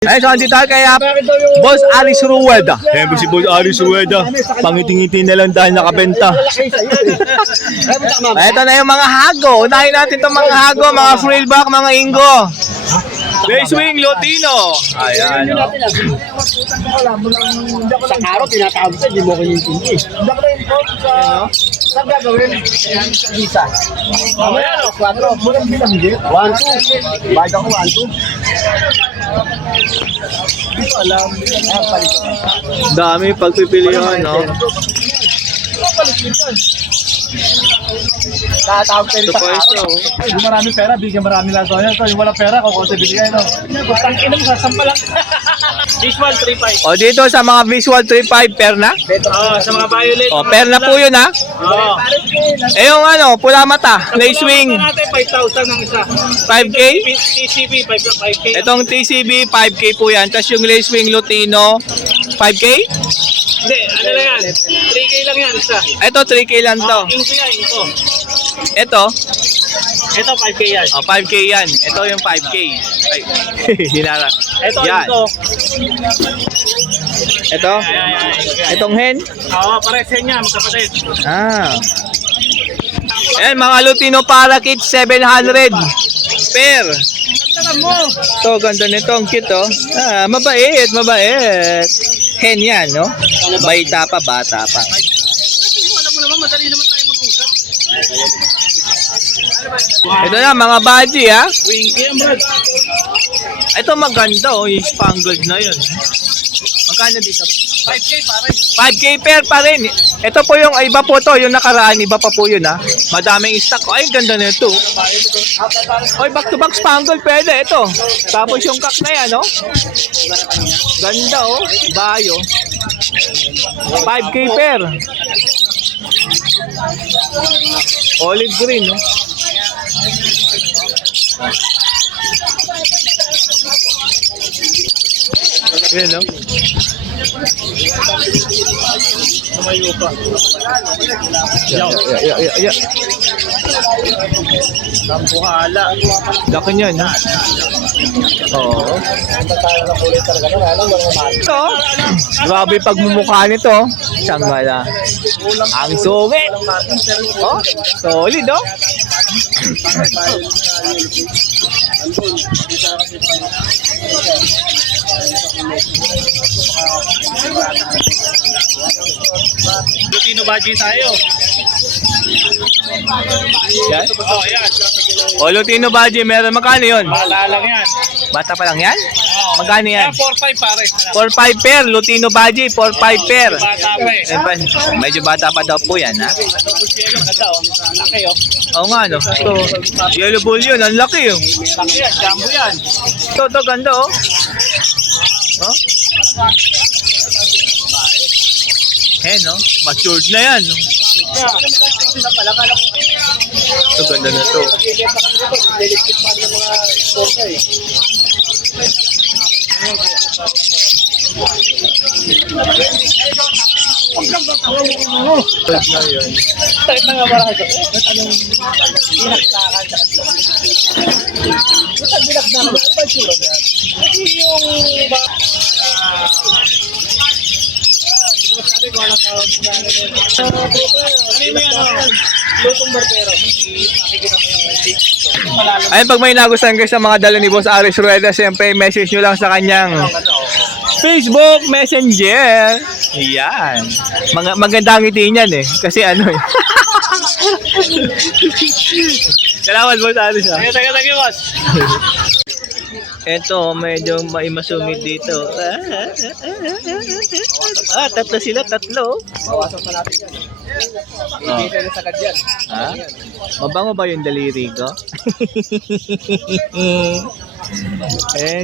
Ay, so andito tayo kay Boss Aris Rueda. Siyempre si Boss Aris Rueda. Pangiting-ngiti na lang dahil nakabenta. Ito na yung mga hago. Unahin natin itong mga hago, mga frillback, mga ingo. Bay swing, Lotino. Ayan, o. Sa araw, tinatawag sa, di mo ko yung tindi. Hindi ko rin po sa gagawin. Visa. Mamaya, 4. Mulang bilang din. 1, 2. Bayad ako, 1, 2. Hindi ko alam. Dami pagpipilian, no? Tatawag kayo Ito sa po araw. ito. Yung maraming pera, bigyan marami lang tayo. Yung walang pera, kukunti binigay, no? Butang ina mo, sasampa lang. Visual 3.5. O dito sa mga visual 3.5 pair na. Sa mga violet. O pair na po yun, ha. Oo. Eh yung ano, pula mata, lay swing, natin 5,000 ng isa. 5K. TCB, 5K. Itong TCB, 5K po yan. Tapos yung lay swing Lotino, 5K. Hindi, ano lang yan? 3K lang yan isa. Ito, 3K lang to. Inko yan, inko. Ito, Ito 5K yan. 5K yan. Ito yung 5K. Ay, hinarang. Ito, Yan. inko. Ito, itong hen. Oo, pares yan niya, magkapatid. Ah. Ayan, mga Lotino Parakeet, 700 pair. Tara mo. Ito, ganda nito. Ang cute, oh. Ah, mabait, mabait. Hen yan, no? Baita pa, bata pa. Alam mo naman, madali naman tayo mag-usap. Ito na, mga budgie, ha? Winky yan, bro. Ito maganda, oh. Yung spangled na yun. Magkano dito? 5K pare. 5K pair pa rin. Ito po yung iba po to, yung nakaraan, iba pa po yun, ha? Madaming stock. Ay, ganda nito. Oy, back to back spangled, pwede. Ito. Tapos yung kak na yan, no? Ganda, oh. Bayo. 5K pair. Olive green, no? Yan, no? Tumayo pa. Yeah. Tampuhala. Laki niyan, ha? Oo. Ito, grabe pagmumukha nito. Siyang ang sungit. Oh, solid, oh. Lutino budget tayo. Yan. Oh, yan. O, Lotino Budgie, meron. Magkano yun? Bala lang yan. Bata pa lang yan? Magkano yan? 4-5 pare. 4-5 pair, Lotino Budgie, 4-5 pair. Bata pa eh. Eh, medyo bata pa daw po yan, ha? Ganda oh. Laki oh. Oo nga, no? Ito, yellow bull yun, ang laki, oh. Laki yan, jumbo yan. Ito, ganda, oh. Oh? Eh, no? Matured na yan, no? Ito, ganda na to. Ito na yun. Sakit na nga parang ito. Anong pinaktakan sa Ba't ang binaktakan? Ano ba yung tsura niya? Yung masabi ko alam sa ano yan? Lutong barbero. Nakikita mo yung Ayun, pag may nagustuhan kayo sa mga dala ni Boss Aris Rueda, siyempre message nyo lang sa kanyang Facebook Messenger. Yan. Maganda ang ngiti niyan, eh. Kasi ano, eh. Salamat, Boss Aris, ha. Taga, boss. Ito, medyo masungit dito. Tatlo sila, tatlo. Bawasan pa natin yan. Hindi na sagad yan. Ha? Mabango ba yung daliri ko?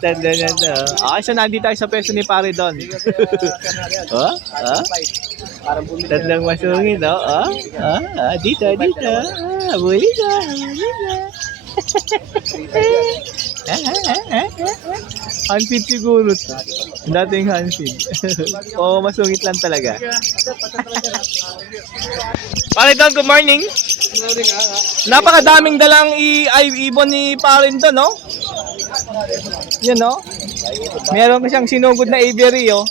Tanda na to. Okay, so nandito tayo sa peso ni Pare Don. Oh? Oh? Tatlong masungit, no? Oh? Oh? Dito. Buli ka. Handfeed siguro to. Dating handfeed. Oo, masungit lang talaga. Pare Don, good morning. Napakadaming dalang ibon ni Parin Don, no? Yan, no? Meron pa siyang sinugod na aviary, oh.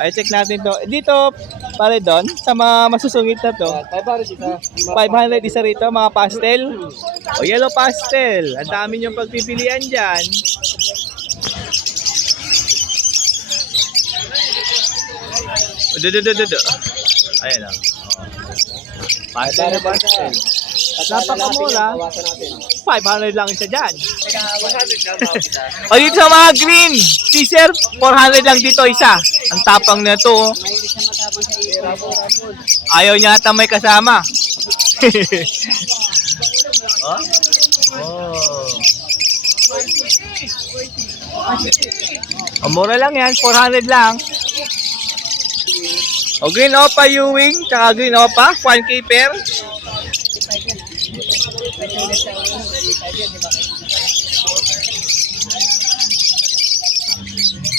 Ay, check natin to. Dito, pare doon, sa mga masusungit na to. 500 isa rito, mga pastel. O, yellow pastel. Ang dami niyong pagpipilian dyan. O, do. Ayan, oh. Pastel na pastel. Napakamura. 500 lang isa dyan. O, dito sa mga green, teaser, 400 lang dito isa. Ang tapang na to. Oh. Ayaw niya ata may kasama. Oh? Oh. Mura lang yan, 400 lang. O, green opa Ewing, tsaka green opa, 1K pair.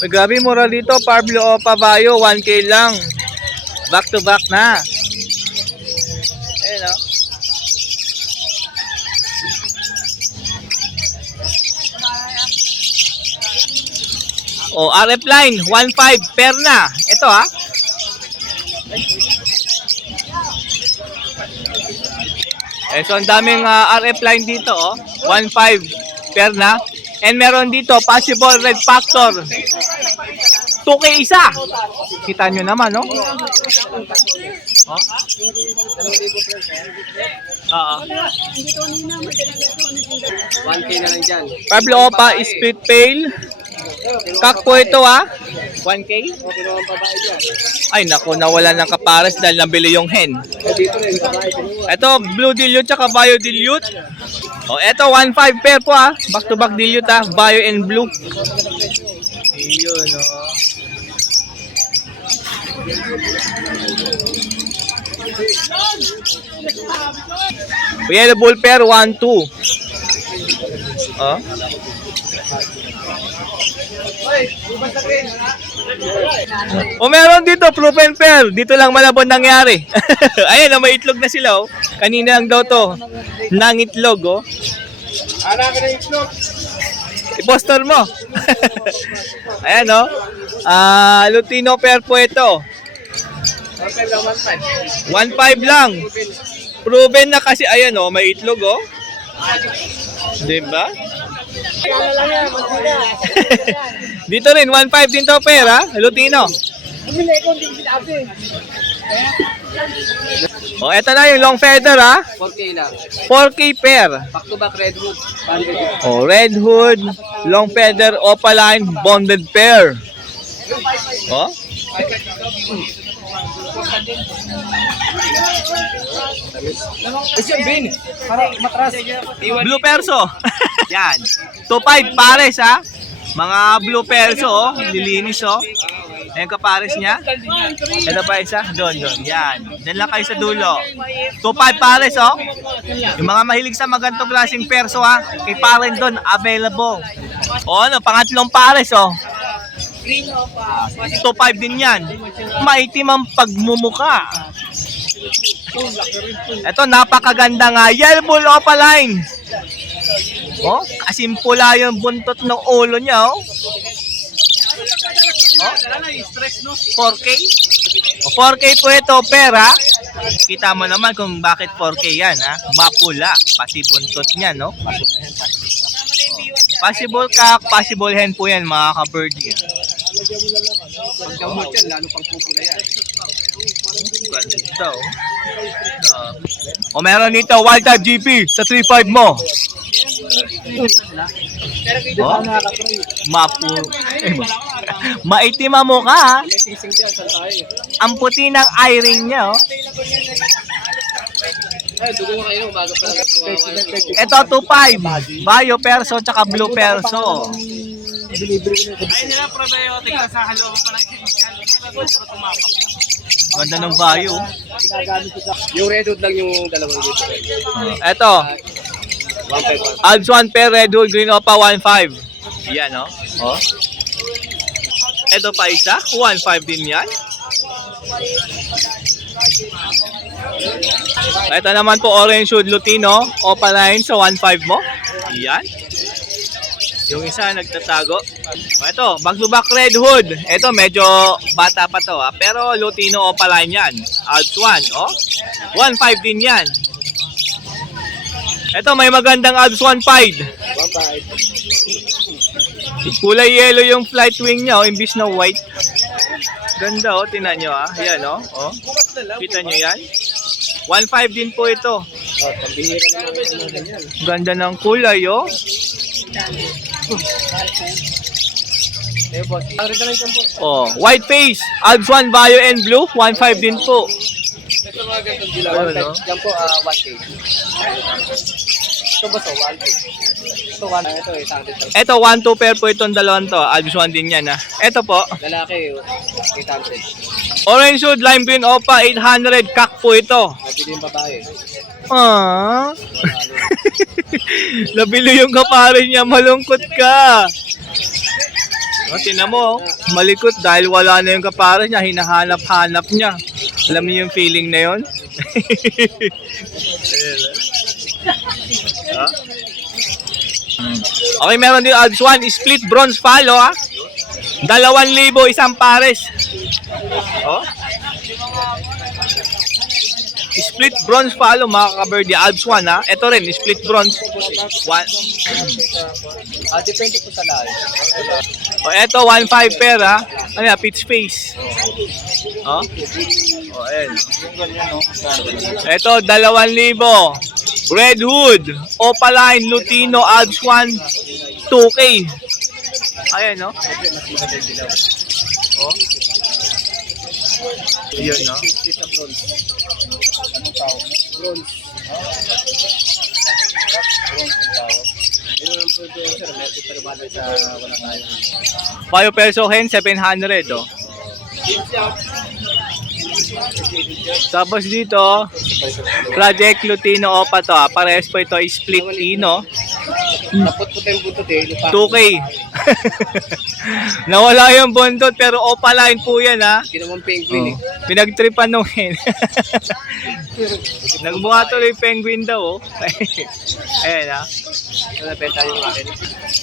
Ay, grabe, mura dito. Pablo Opa Bayo, 1K lang. Back to back na. Ayan, oh. Oh, RF line, 1.5 pair na. Ito, ha. So, ang daming RF line dito, oh. 1.5 pair na. And meron dito, possible red factor. 2K isa. Kita nyo naman, no? Oh? Oo. 1K na lang dyan. Pablo Opa, split pail. Kak po ito, ha? 1K? Ay, naku, nawala ng kapares dahil nabili yung hen. Ito, blue dilute tsaka bio dilute. Oh, ito 1.5 pair po, ha. Back to back dilute, ha. Bio and blue. Ayun, oh. Yellow bull pair 1-2. Oh. O meron dito, proof and pair. Dito lang Malabon nangyari. Ayan, may itlog na sila, oh. Kanina lang daw to. Nangitlog, oh. Hanapin na itlog. I-poster mo. Ayan, oh. Lutino pair po ito. 1.5 lang. Proven na kasi, ayan, oh. May itlog, oh. Diba? Dito rin, 1.5 din to pair, ha? Lutino. O, eto na yung long feather, ha? 4K lang. 4K pair. Back to back red hood. O, red hood, long feather, opaline, bonded pair. O? Isang bin. Para matras. Blue perso. Yan. 2.5 pares, ha? Mga blue perso, oh. Lilinis, oh. Ayan ka pares niya. Ito pa isa. Doon. Yan. Diyan lang kayo sa dulo. 2.5 pares, oh. Yung mga mahilig sa magantong klaseng perso, ha? Kay paren doon, available. O, ano, pangatlong pares, oh. 2.5 din yan. Maitim ang pagmumuka. Ito, napakaganda nga. Yellow bull opaline. Oh, asimpula yung buntot ng ulo niya, oh. Oh, 4K? O, 4K po ito, pera. Kita mo naman kung bakit 4K yan, ha? Mapula. Pati buntot niya, no? Possible cock, possible hen po yan, mga ka-birdie. Pagkamot yan, lalo pang pupula yan. Ganda, oh. O, meron dito, Wild Type GP sa 3.5 mo. Oh, mapu. Maitim ang mukha, ha? Ang puti ng eye ring niya, oh. Ay, dugo nga kayo, umaga pa lang. Ito, 2.5. Bio perso, tsaka blue perso. Ay nila, probiotic sa halo pa lang chemical. Ganda ng bio. Yung red hood lang yung dalawang dito. Ito, 1.5. Alps 1 pair, red hood, green opa, 1.5. Yan, oh. Oh. Ito pa isa, 1.5 din yan. Ito naman po, orange hood lutino, opaline sa 1.5 mo. Yan. Yung isa nagtatago. O, ito, back-to-back red hood. Ito, medyo bata pa to, pero Lutino Opaline yan. Alps 1, oh. 1.5 din yan. Ito, may magandang Alps 1.5. Kulay yellow yung flight wing niya, oh, imbis na white. Ganda, oh, tinan nyo, Yan, oh. Kita nyo yan? 1.5 din po ito. Ganda ng kulay, oh. Oh, white face, Alps 1 Bio and Blue, 1.5 din po. Ito mga ganitong dilaw. Ayun, no? Yan po, 1K. Ito ba so, 1K? Ito, 1. Ito, isang dito. Ito, 1-2 pair po itong dalawang to. Alps 1 din yan, Ito po, Lalaki, 800. orange hood, lime green, Opa, 800, kak po ito. Nabili yung babae. Nabili yung kapare niya, malungkot ka. Tinan mo, malikot dahil wala na yung kapare niya, hinahanap-hanap niya. Alam niyo yung feeling na yun? Okay, meron din Alps 1, split bronze follow, 2,000 isang pares. Oh. Split bronze follow, mga kaberde. Alps 1, Ito rin, split bronze. Depende po sa lahat. O, ito, 1.5 pair, Ano yan, pitch face. Oh? O, ayan. Ito, 2,000. Red hood, Opaline, Lutino, Alps 1, 2K. Ayan, no? Oh. Yun, no? Anong tawag mo? Bronze. Yun ang producer, medyo paliwanag sa wala tayo. 5 peso hen, 700, oh. Tapos dito, Project Lutino Opa to, Parehas po ito, split Ino. Napot-puti yung buntot 2K. Nawala yung buntot pero Opaline po yan, Ginawang penguin Pinagtripan nung hen. Nagmukha tuloy penguin daw, oh. Ayan, Nabenta yung akin.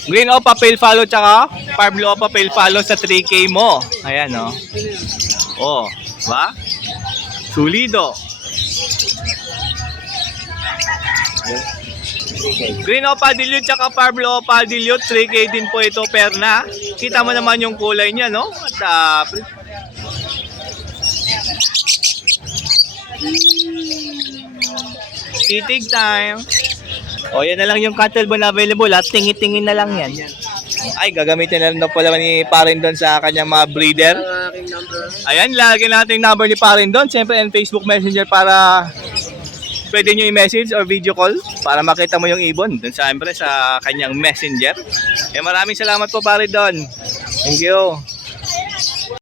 Green Opa, pale follow, tsaka Parblo Opa, pale follow sa 3K mo. Ayan, oh. Oh, ba? Sulido. Green Opa Dilute tsaka Parblo Opa Dilute, 3K din po ito per na. Kita mo naman yung kulay niya, no? At titig time. O, yan na lang yung Cattlebone available, Tingin-tingin na lang yan. Ay, gagamitin na lang daw pala ni Parin doon sa kanyang mga breeder. Ang aking number. Ayan, lagi natin yung number ni Parin doon. Siyempre, and Facebook Messenger para pwede nyo i-message or video call para makita mo yung ibon doon siyempre sa kanyang messenger. Maraming salamat po, Parin doon. Thank you.